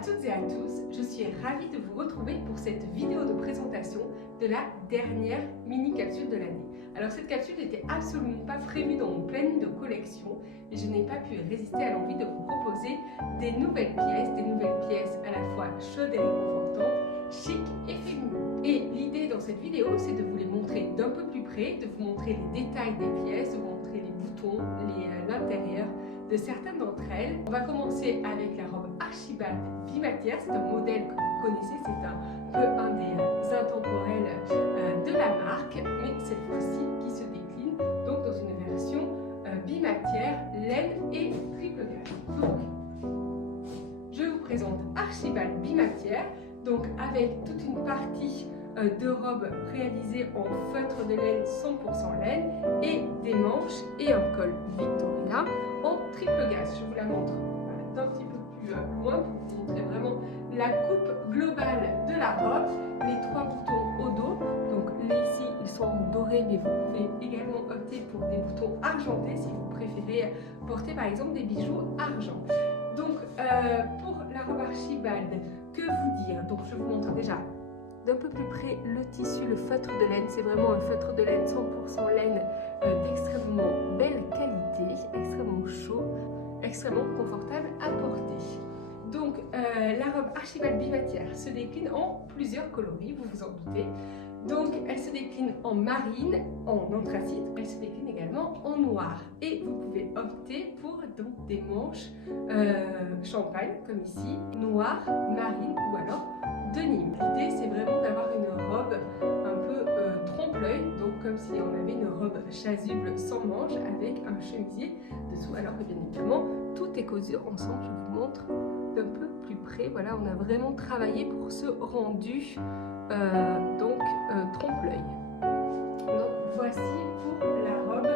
toutes et à tous, je suis ravie de vous retrouver pour cette vidéo de présentation de la dernière mini capsule de l'année. Alors cette capsule n'était absolument pas prévue dans mon planning de collection, mais je n'ai pas pu résister à l'envie de vous proposer des nouvelles pièces à la fois chaudes et réconfortantes, chic et féminines. Et l'idée dans cette vidéo, c'est de vous les montrer d'un peu plus près, de vous montrer les détails des pièces, de vous montrer les boutons, l'intérieur de certaines d'entre elles. On va commencer avec la robe Archibald Bimatière. C'est un modèle que vous connaissez, c'est un peu un des intemporels de la marque, mais cette fois-ci qui se décline donc dans une version bimatière, laine et triple gaze. Donc, je vous présente Archibald Bimatière, donc avec toute une partie de robe réalisée en feutre de laine 100% laine et des manches et un col Victoria en triple gaze. Je vous la montre d'un petit peu plus loin pour vous montrer vraiment la coupe globale de la robe. Les trois boutons au dos, donc là ici ils sont dorés, mais vous pouvez également opter pour des boutons argentés si vous préférez porter par exemple des bijoux argent. Donc pour la robe Archibald, que vous dire? Donc je vous montre déjà d'un peu plus près le tissu, le feutre de laine. C'est vraiment un feutre de laine 100% laine d'extrêmement belle qualité, extrêmement chaud, extrêmement confortable à porter. Donc la robe Archibald Bimatière se décline en plusieurs coloris, vous vous en doutez. Donc elle se décline en marine, en anthracite, elle se décline également en noir. Et vous pouvez opter pour donc, des manches champagne, comme ici, noir, marine ou alors de Nîmes. L'idée c'est vraiment d'avoir une robe un peu trompe-l'œil, donc comme si on avait une robe chasuble sans manches avec un chemisier dessous, alors que bien évidemment tout est cousu ensemble. Je vous montre d'un peu plus près. Voilà, on a vraiment travaillé pour ce rendu trompe-l'œil. Donc voici pour la robe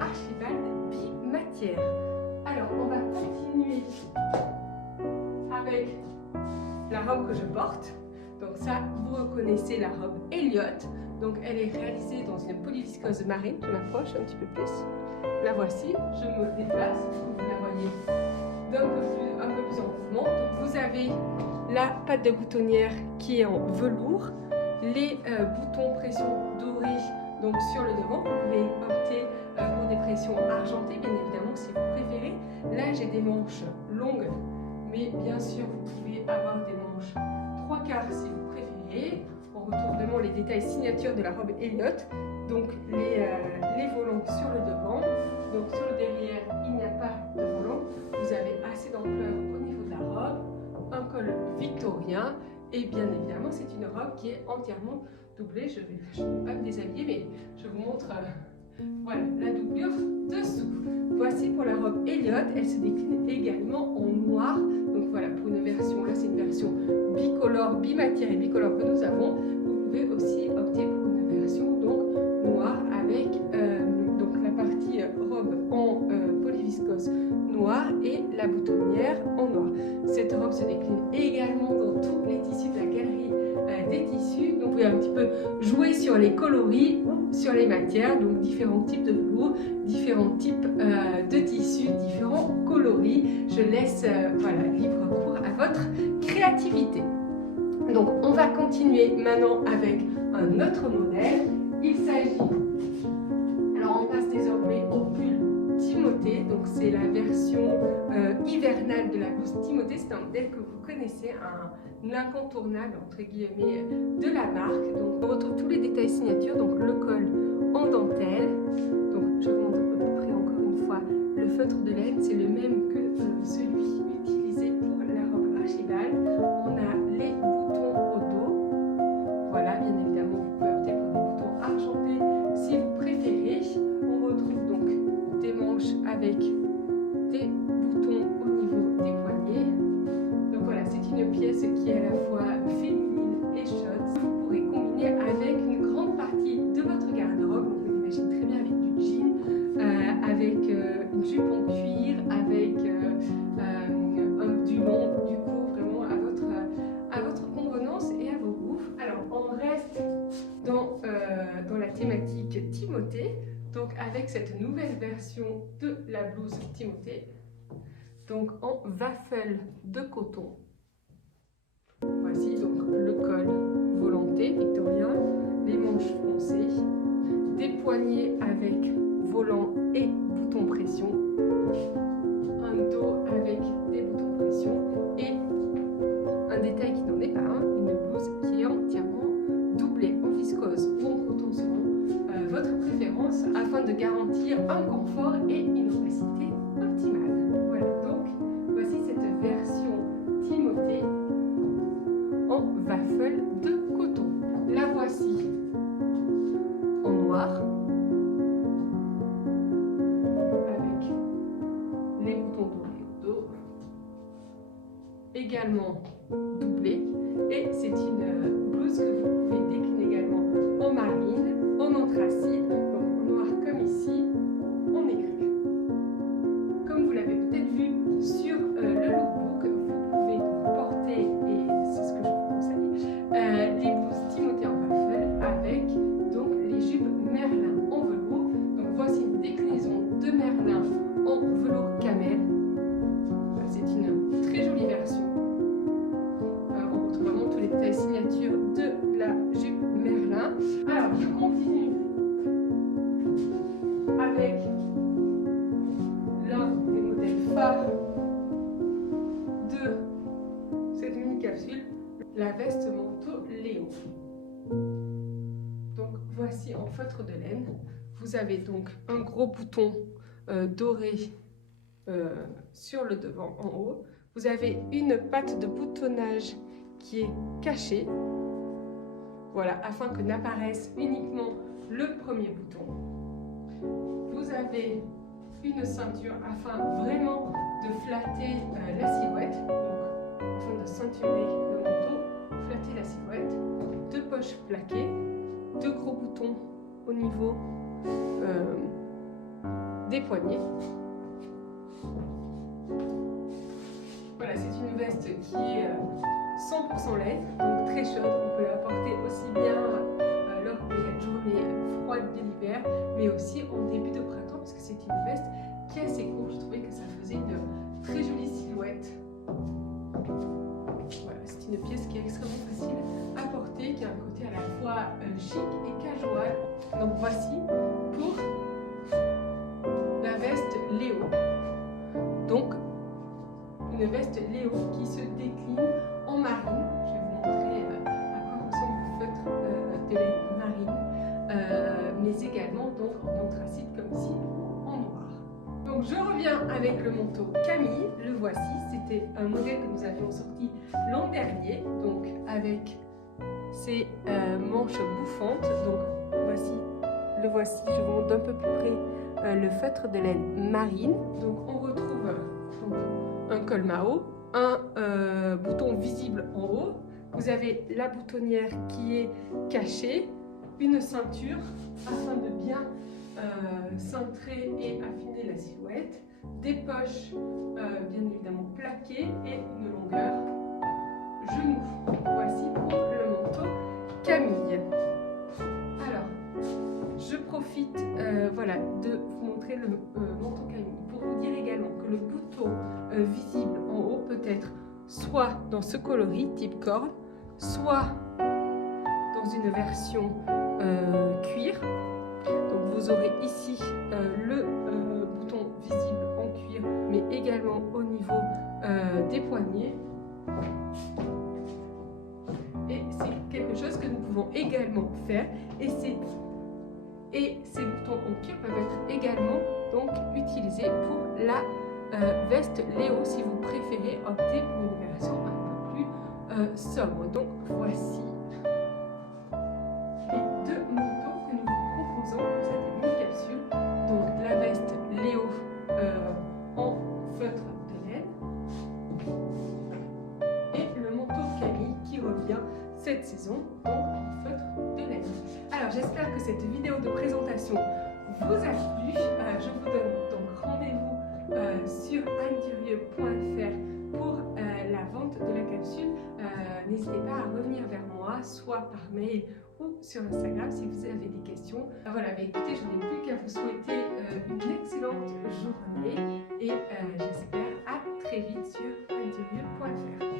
Archibald Bimatière. Alors on va continuer avec la robe que je porte. Donc ça, vous reconnaissez la robe Elliott. Donc elle est réalisée dans une polyviscose marine. Je m'approche un petit peu plus. La voici, je me déplace, vous la voyez un peu plus en mouvement. Donc vous avez la patte de boutonnière qui est en velours, les boutons pression dorés donc sur le devant. Vous pouvez opter pour des pressions argentées, bien évidemment si vous préférez. Là j'ai des manches longues, mais bien sûr vous pouvez avoir des manches 3/4 si vous préférez. On retrouve vraiment les détails signatures de la robe Elliott. Donc les volants sur le devant. Donc sur le derrière il n'y a pas de volant. Vous avez assez d'ampleur au niveau de la robe. Un col victorien. Et bien évidemment c'est une robe qui est entièrement doublée. Je ne vais pas me déshabiller, mais je vous montre voilà, la doublure dessous. Voici pour la robe Elliott. Elle se décline également en noir. Donc voilà, pour une version, là c'est une version bicolore, bimatière et bicolore que nous avons. Vous pouvez aussi opter pour une version donc noire avec donc la partie robe en polyviscose noire et la boutonnière en noir. Cette robe se décline également dans tous les tissus de la galerie des tissus. Donc vous pouvez un petit peu jouer sur les coloris ou sur les matières, donc différents types de velours, différents types de tissus, différents coloris. Je laisse voilà, libre cours à votre créativité. Donc on va continuer maintenant avec un autre modèle. Il s'agit, alors on passe désormais au pull Timothée, donc c'est la version hivernale de la blouse Timothée. C'est un modèle que vous connaissez, un incontournable entre guillemets de la marque. Donc on retrouve tous les détails signatures, donc le col en dentelle. Donc je vous montre à peu près encore une fois, le feutre de laine c'est le même que celui utilisé pour la robe Archibald. On a les boutons au dos. Voilà, bien évidemment vous pouvez opter pour des boutons argentés si vous préférez. On retrouve donc des manches avec des boutons au niveau des poignets. Donc voilà, c'est une pièce qui est à la fois féminine et chaude. Vous pourrez combiner avec une grande partie de votre garde-robe. On l'imagine très bien avec du jean, avec une jupe en cuir, avec du long, du court, vraiment à votre convenance et à vos goûts. Alors on reste dans la thématique Timothée. Donc avec cette nouvelle version de la blouse Timothée, donc en waffle de coton. poignet avec volant et bouton pression, un dos avec des boutons pression et un détail qui n'en est pas un, une blouse qui est entièrement doublée en viscose ou en coton selon votre préférence afin de garantir un confort et une opacité optimale. Voilà, donc voici cette version Timothée en waffle de coton. La voici en noir avec les boutons dorés au dos, également doublé, et c'est une blouse que vous pouvez décliner également en marine, en anthracite, donc en noir comme ici, en écru. Comme vous l'avez peut-être vu sur le lookbook, vous pouvez porter, et c'est ce que je vous conseille, les blouses Timothée en waffle avec donc les jupes Merlin en velours. Donc voici une déclinaison de Merlin en velours camel. C'est une très jolie version. On retrouve vraiment tous les détails signatures de la jupe Merlin. Alors je continue avec l'un des modèles phares de cette mini capsule, la veste manteau Léo. Donc voici en feutre de laine. Vous avez donc un gros bouton doré sur le devant en haut. Vous avez une patte de boutonnage qui est cachée, voilà, afin que n'apparaisse uniquement le premier bouton. Vous avez une ceinture afin vraiment de flatter la silhouette, donc afin de ceinturer le manteau, flatter la silhouette. Deux poches plaquées, deux gros boutons au niveau des poignets. Voilà, c'est une veste qui est 100% laine, donc très chaude. On peut la porter aussi bien lors des journées froides de l'hiver, mais aussi en début de printemps, parce que c'est une veste qui est assez courte. Je trouvais que ça faisait une très jolie silhouette. Voilà, c'est une pièce qui est extrêmement facile à porter, qui a un côté à la fois chic et casual. Donc voici pour la veste Léo. Donc une veste Léo qui se décline en marine. Je vais vous montrer à quoi ressemble le feutre de laine marine, mais également donc en anthracite comme ici, en noir. Donc je reviens avec le manteau Camille, le voici. C'était un modèle que nous avions sorti l'an dernier, donc avec ses manches bouffantes. Donc le voici, je vous montre d'un peu plus près le feutre de laine marine. Donc on retrouve un col Mao, un bouton visible en haut. Vous avez la boutonnière qui est cachée, une ceinture afin de bien centrer et affiner la silhouette, des poches bien évidemment plaquées et une longueur genou. Voici pour le manteau Camille. Alors, je profite voilà, de vous montrer le manteau Camille pour vous dire également que le bouton visible en haut peut être soit dans ce coloris type corne, soit dans une version cuir. Donc vous aurez ici le bouton visible en cuir, mais également au niveau des poignets. Et c'est quelque chose que nous pouvons également faire. Et ces boutons en cuir peuvent être également donc utilisés pour la veste Léo si vous préférez opter pour une version un peu plus sobre. Donc voici les deux manteaux que nous vous proposons pour cette mini capsule. Donc la veste Léo en feutre de laine et le manteau Camille qui revient cette saison donc en feutre de laine. Alors j'espère que cette vidéo de présentation vous a plu. Je vous donne donc rendez-vous sur anne-durieux.fr pour la vente de la capsule. N'hésitez pas à revenir vers moi, soit par mail ou sur Instagram si vous avez des questions. Voilà, mais écoutez, je n'ai plus qu'à vous souhaiter une excellente journée et j'espère à très vite sur anne-durieux.fr.